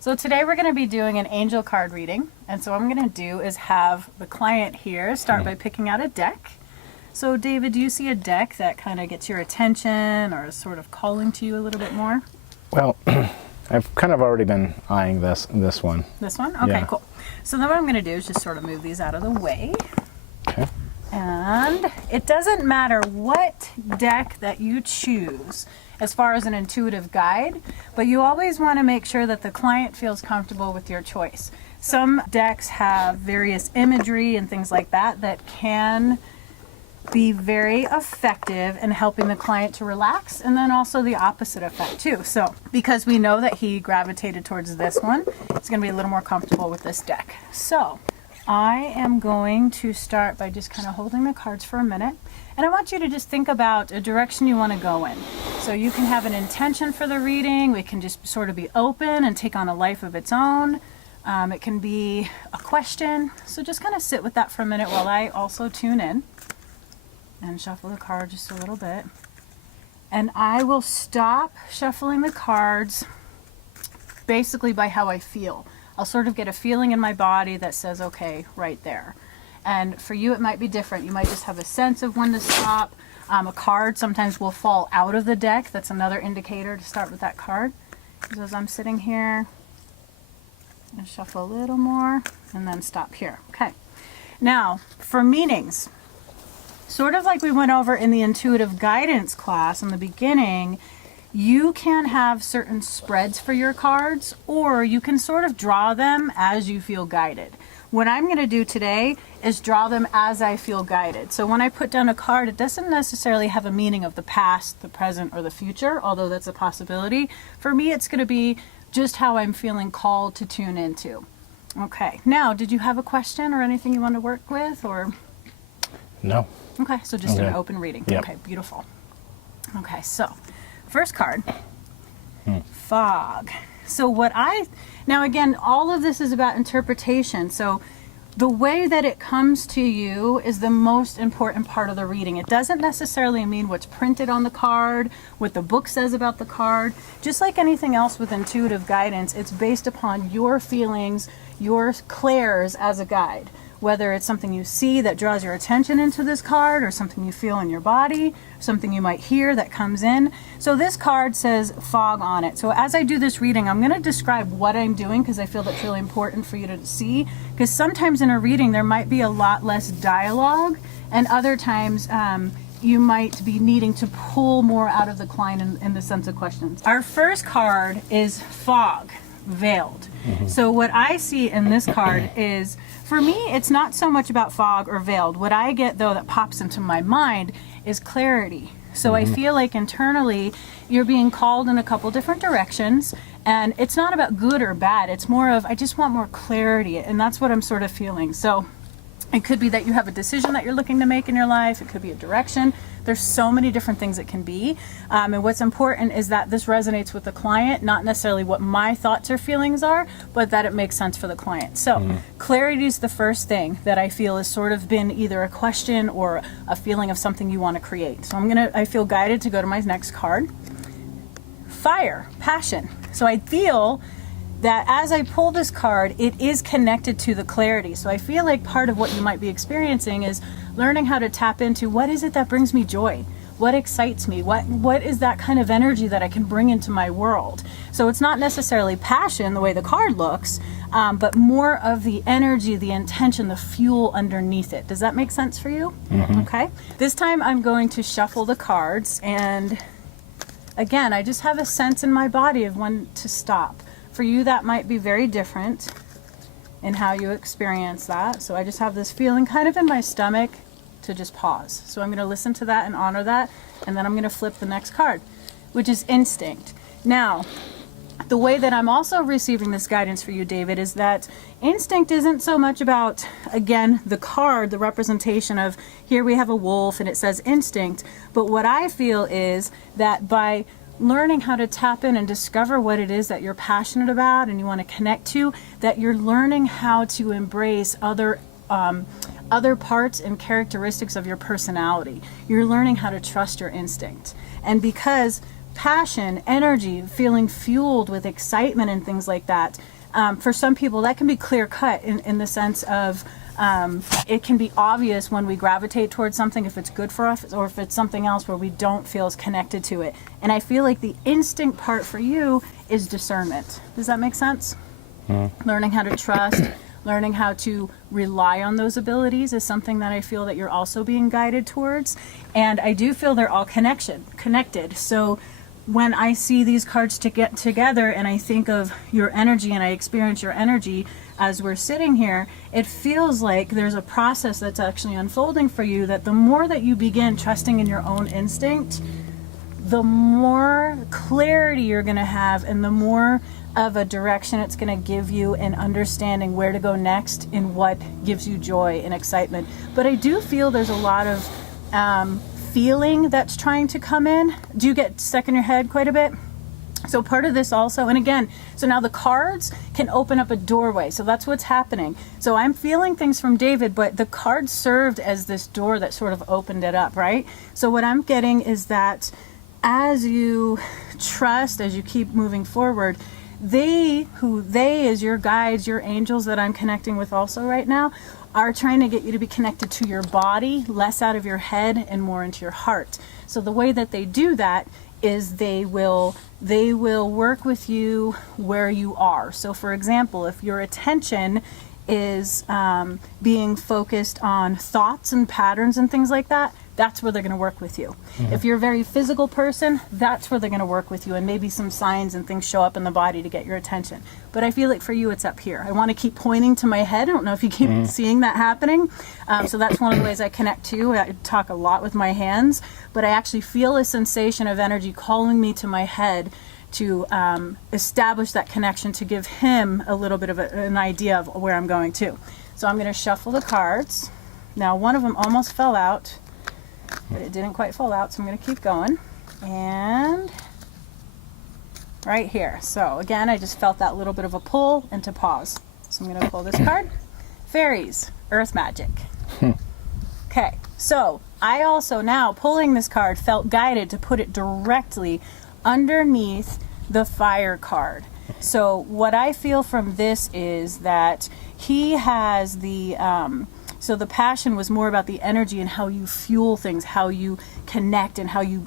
So today we're going to be doing an angel card reading. And so what I'm going to do is have the client here start by picking out a deck. So David, do you see a deck that kind of gets your attention or is sort of calling to you a little bit more? Well, I've kind of already been eyeing this one. This one? Okay, Yeah. cool. So then what I'm going to do is just sort of move these out of the way. Okay. And it doesn't matter what deck that you choose as far as an intuitive guide, but you always want to make sure that the client feels comfortable with your choice. Some decks have various imagery and things like that that can be very effective in helping the client to relax, and then also the opposite effect too. So because we know that he gravitated towards this one, it's going to be a little more comfortable with this deck. So I am going to start by just kind of holding the cards for a minute. And I want you to just think about a direction you want to go in. So you can have an intention for the reading. We can just sort of be open and take on a life of its own. It can be a question. So just kind of sit with that for a minute while I also tune in and shuffle the card just a little bit. And I will stop shuffling the cards basically by how I feel. I'll sort of get a feeling in my body that says, okay, right there. And for you, it might be different. You might just have a sense of when to stop. A card sometimes will fall out of the deck. That's another indicator to start with that card. So as I'm sitting here, I'm going to shuffle a little more and then stop here. Okay. Now, for meanings, sort of like we went over in the intuitive guidance class in the beginning, you can have certain spreads for your cards, or you can sort of draw them as you feel guided. What I'm going to do today is draw them as I feel guided. So when I put down a card, it doesn't necessarily have a meaning of the past, the present, or the future, although that's a possibility. For me, it's going to be just how I'm feeling called to tune into. Okay, now, did you have a question or anything you want to work with, or? No. Okay, so just Okay. an open reading. Yep. Okay, beautiful. Okay, so first card, fog. So now again, all of this is about interpretation. So the way that it comes to you is the most important part of the reading. It doesn't necessarily mean what's printed on the card, what the book says about the card. Just like anything else with intuitive guidance, it's based upon your feelings, your clairs as a guide. Whether it's something you see that draws your attention into this card, or something you feel in your body, something you might hear that comes in. So this card says fog on it. So as I do this reading, I'm going to describe what I'm doing because I feel that's really important for you to see. Because sometimes in a reading, there might be a lot less dialogue, and other times you might be needing to pull more out of the client in the sense of questions. Our first card is fog, veiled. So what I see in this card is, for me, it's not so much about fog or veiled. What I get, though, that pops into my mind is clarity. So I feel like internally you're being called in a couple different directions, and it's not about good or bad. It's more of, I just want more clarity, and that's what I'm sort of feeling. So it could be that you have a decision that you're looking to make in your life. It could be a direction. There's so many different things it can be. And what's important is that this resonates with the client, not necessarily what my thoughts or feelings are, but that it makes sense for the client. So clarity is the first thing that I feel has sort of been either a question or a feeling of something you want to create. So I feel guided to go to my next card. Fire, passion. So I feel that as I pull this card, it is connected to the clarity. So I feel like part of what you might be experiencing is learning how to tap into what is it that brings me joy? What excites me? What is that kind of energy that I can bring into my world? So it's not necessarily passion the way the card looks, but more of the energy, the intention, the fuel underneath it. Does that make sense for you? Okay. This time I'm going to shuffle the cards, and again, I just have a sense in my body of when to stop. For you, that might be very different in how you experience that. So I just have this feeling kind of in my stomach to just pause. So I'm going to listen to that and honor that, and then I'm going to flip the next card, which is instinct. Now, the way that I'm also receiving this guidance for you, David, is that instinct isn't so much about, again, the card, the representation of, here we have a wolf and it says instinct, but what I feel is that by learning how to tap in and discover what it is that you're passionate about and you want to connect to, that you're learning how to embrace other parts and characteristics of your personality. You're learning how to trust your instinct. And because passion, energy, feeling fueled with excitement and things like that. For some people, that can be clear cut in the sense of it can be obvious when we gravitate towards something if it's good for us or if it's something else where we don't feel as connected to it. And I feel like the instinct part for you is discernment. Does that make sense? Learning how to trust, learning how to rely on those abilities is something that I feel that you're also being guided towards. And I do feel they're all connected. So when I see these cards to get together and I think of your energy and I experience your energy as we're sitting here, it feels like there's a process that's actually unfolding for you, that the more that you begin trusting in your own instinct, the more clarity you're going to have and the more of a direction it's going to give you in understanding where to go next in what gives you joy and excitement. But I do feel there's a lot of feeling that's trying to come in. Do you get stuck in your head quite a bit? So part of this also, and again, so now the cards can open up a doorway. So that's what's happening. So I'm feeling things from David, but the cards served as this door that sort of opened it up, right? So what I'm getting is that as you trust, as you keep moving forward, they is your guides, your angels that I'm connecting with also right now, are trying to get you to be connected to your body, less out of your head and more into your heart. So the way that they do that is they will work with you where you are. So for example, if your attention is being focused on thoughts and patterns and things like that, that's where they're going to work with you. If you're a very physical person, that's where they're going to work with you, and maybe some signs and things show up in the body to get your attention. But I feel like for you, it's up here. I want to keep pointing to my head. I don't know if you keep seeing that happening. So that's one of the ways I connect too. I talk a lot with my hands, but I actually feel a sensation of energy calling me to my head to establish that connection, to give him a little bit of an idea of where I'm going to. So I'm going to shuffle the cards. Now one of them almost fell out, but it didn't quite fall out, so I'm going to keep going. And right here. So again, I just felt that little bit of a pull and to pause. So I'm going to pull this card. Fairies, Earth Magic. Okay, so I also now, pulling this card, felt guided to put it directly underneath the fire card. So what I feel from this is that he has the so the passion was more about the energy and how you fuel things, how you connect, and how you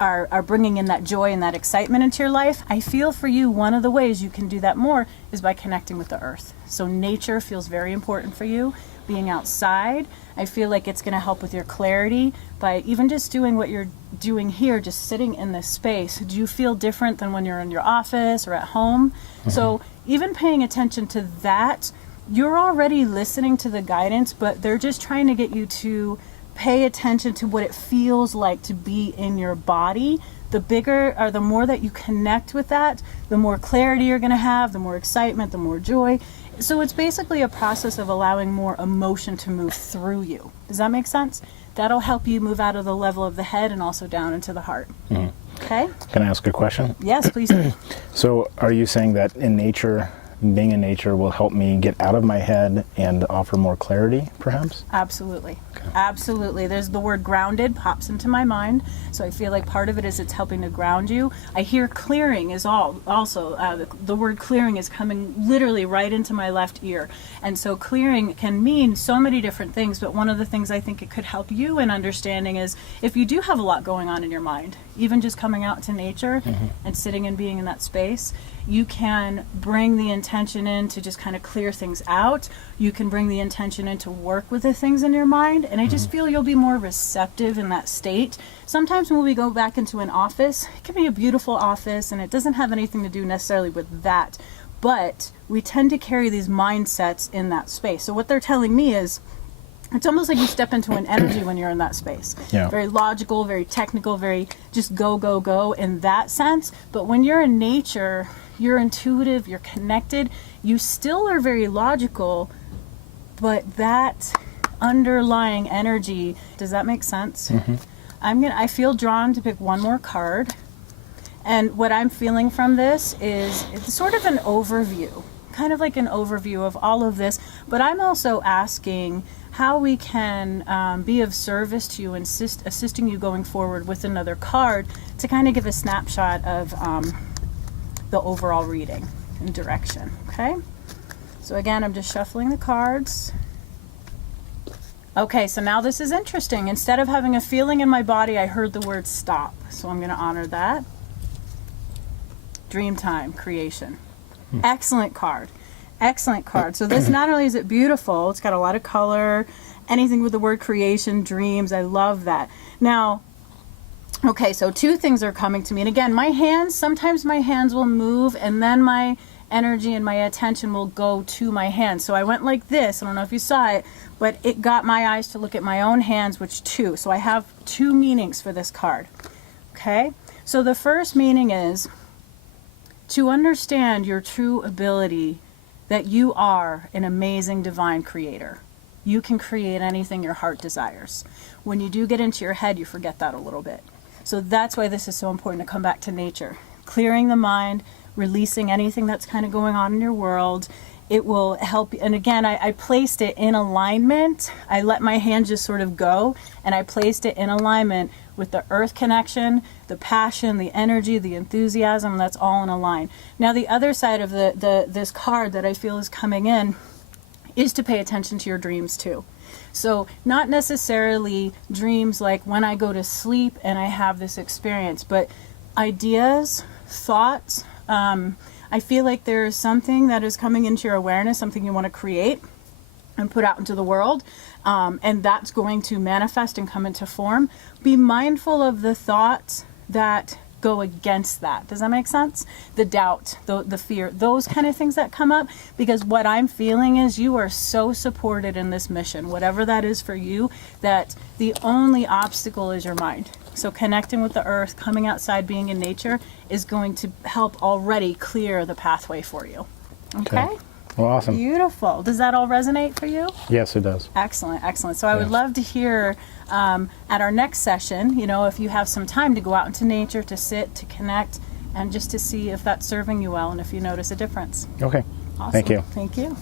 are bringing in that joy and that excitement into your life. I feel for you, one of the ways you can do that more is by connecting with the earth. So nature feels very important for you. Being outside, I feel like it's going to help with your clarity by even just doing what you're doing here, just sitting in this space. Do you feel different than when you're in your office or at home? So even paying attention to that, you're already listening to the guidance, but they're just trying to get you to pay attention to what it feels like to be in your body. The bigger or the more that you connect with that, the more clarity you're going to have, the more excitement, the more joy. So it's basically a process of allowing more emotion to move through you. Does that make sense? That'll help you move out of the level of the head and also down into the heart. Okay? Can I ask a question? Yes, please. So are you saying that in nature, being in nature will help me get out of my head and offer more clarity, perhaps? Absolutely. Absolutely. There's the word grounded pops into my mind. So I feel like part of it is it's helping to ground you. I hear clearing is also, the word clearing is coming literally right into my left ear. And so clearing can mean so many different things, but one of the things I think it could help you in understanding is if you do have a lot going on in your mind, even just coming out to nature and sitting and being in that space, you can bring the intention in to just kind of clear things out. You can bring the intention in to work with the things in your mind. And I just feel you'll be more receptive in that state. Sometimes when we go back into an office, it can be a beautiful office and it doesn't have anything to do necessarily with that. But we tend to carry these mindsets in that space. So what they're telling me is, it's almost like you step into an energy when you're in that space. Yeah. Very logical, very technical, very just go, go, go in that sense. But when you're in nature, you're intuitive, you're connected, you still are very logical, but that underlying energy, does that make sense? I feel drawn to pick one more card. And what I'm feeling from this is it's sort of an overview, kind of like an overview of all of this. But I'm also asking, how we can be of service to you and assisting you going forward with another card to kind of give a snapshot of the overall reading and direction. Okay, so again, I'm just shuffling the cards. Okay, so now this is interesting. Instead of having a feeling in my body, I heard the word stop. So I'm going to honor that. Dreamtime, creation. Excellent card. Excellent card. So this, not only is it beautiful, it's got a lot of color, anything with the word creation, dreams, I love that. Now, okay, so two things are coming to me. And again, my hands, sometimes my hands will move and then my energy and my attention will go to my hands. So I went like this. I don't know if you saw it, but it got my eyes to look at my own hands, which two. So I have two meanings for this card. Okay? So the first meaning is to understand your true ability that you are an amazing divine creator. You can create anything your heart desires. When you do get into your head, you forget that a little bit. So that's why this is so important to come back to nature. Clearing the mind, releasing anything that's kind of going on in your world. It will help. And again, I placed it in alignment. I let my hand just sort of go, and I placed it in alignment with the earth connection, the passion, the energy, the enthusiasm. That's all in a line. Now, the other side of this card that I feel is coming in is to pay attention to your dreams too. So not necessarily dreams like when I go to sleep and I have this experience, but ideas, thoughts. I feel like there is something that is coming into your awareness, something you want to create and put out into the world, and that's going to manifest and come into form. Be mindful of the thoughts that go against that. Does that make sense? The doubt, the fear, those kind of things that come up, because what I'm feeling is you are so supported in this mission, whatever that is for you, that the only obstacle is your mind. So connecting with the earth, coming outside, being in nature is going to help already clear the pathway for you. Okay? Well, awesome. Beautiful. Does that all resonate for you? Yes, it does. Excellent, excellent. So I would Yes. love to hear at our next session, you know, if you have some time to go out into nature, to sit, to connect, and just to see if that's serving you well and if you notice a difference. Okay. Awesome. Thank you. Thank you.